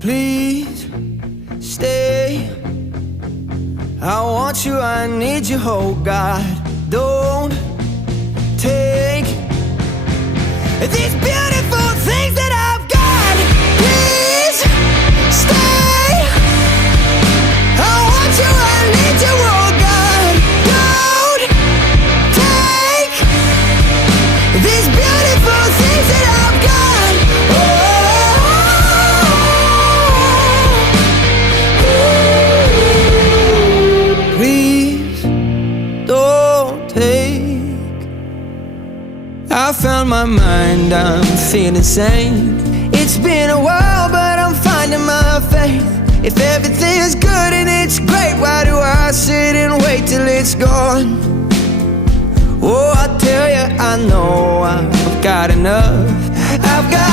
Please stay. I want you, I need you, oh God. Don't take these beautiful things that I've got. Please stay. I want you, I need you, oh God. Don't take these beautiful things that I've got. Please don't take. I found my mind, I'm feeling sane. It's been a while, but I'm finding my faith. If everything's good and it's great, why do I sit and wait till it's gone? Oh, I tell you, I know I've got enough. I've got